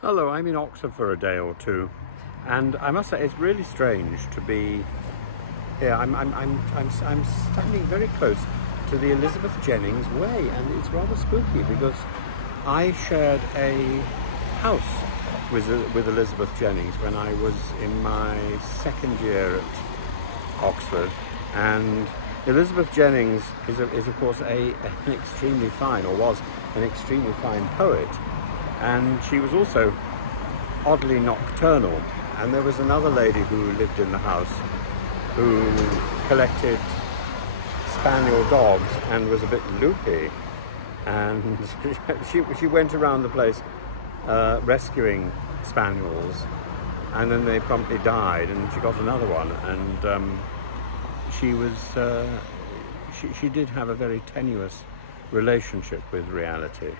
Hello, I'm in Oxford for a day or two, and I must say it's really strange to be here. I'm standing very close to the Elizabeth Jennings Way, and it's rather spooky because I shared a house with Elizabeth Jennings when I was in my second year at Oxford, and Elizabeth Jennings is of course an extremely fine, or was an extremely fine poet. And she was also oddly nocturnal. And there was another lady who lived in the house who collected spaniel dogs and was a bit loopy. And she went around the place rescuing spaniels, and then they promptly died, and she got another one. And she did have a very tenuous relationship with reality.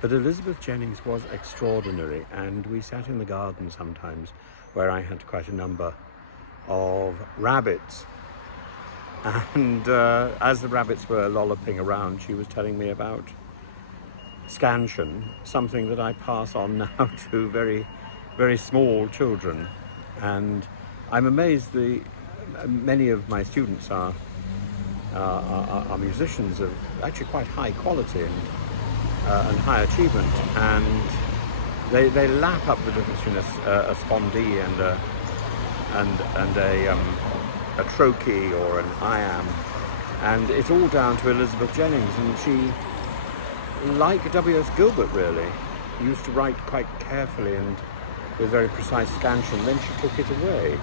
But Elizabeth Jennings was extraordinary, and we sat in the garden sometimes where I had quite a number of rabbits. And as the rabbits were lolloping around, she was telling me about scansion, something that I pass on now to very, very small children. And I'm amazed many of my students are musicians of actually quite high quality and high achievement, and they lap up the difference between a spondee and a trochee or an iamb, and it's all down to Elizabeth Jennings. And she, like W.S. Gilbert really, used to write quite carefully and with very precise scansion, then she took it away.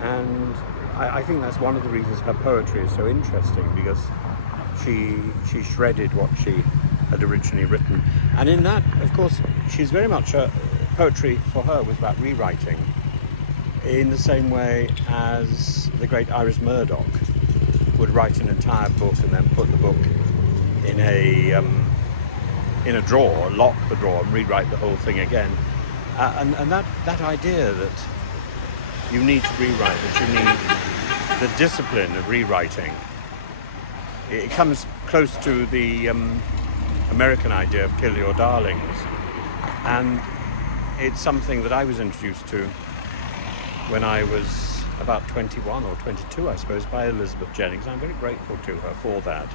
And I think that's one of the reasons her poetry is so interesting, because she shredded what she had originally written. And in that, of course, she's very much poetry for her was about rewriting, in the same way as the great Iris Murdoch would write an entire book and then put the book in a drawer, lock the drawer, and rewrite the whole thing again. And that idea that you need to rewrite, that you need the discipline of rewriting, it comes close to the American idea of kill your darlings. And it's something that I was introduced to when I was about 21 or 22, I suppose, by Elizabeth Jennings. I'm very grateful to her for that.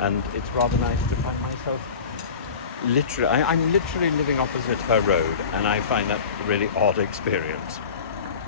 And it's rather nice to find myself I'm literally living opposite her road, and I find that a really odd experience.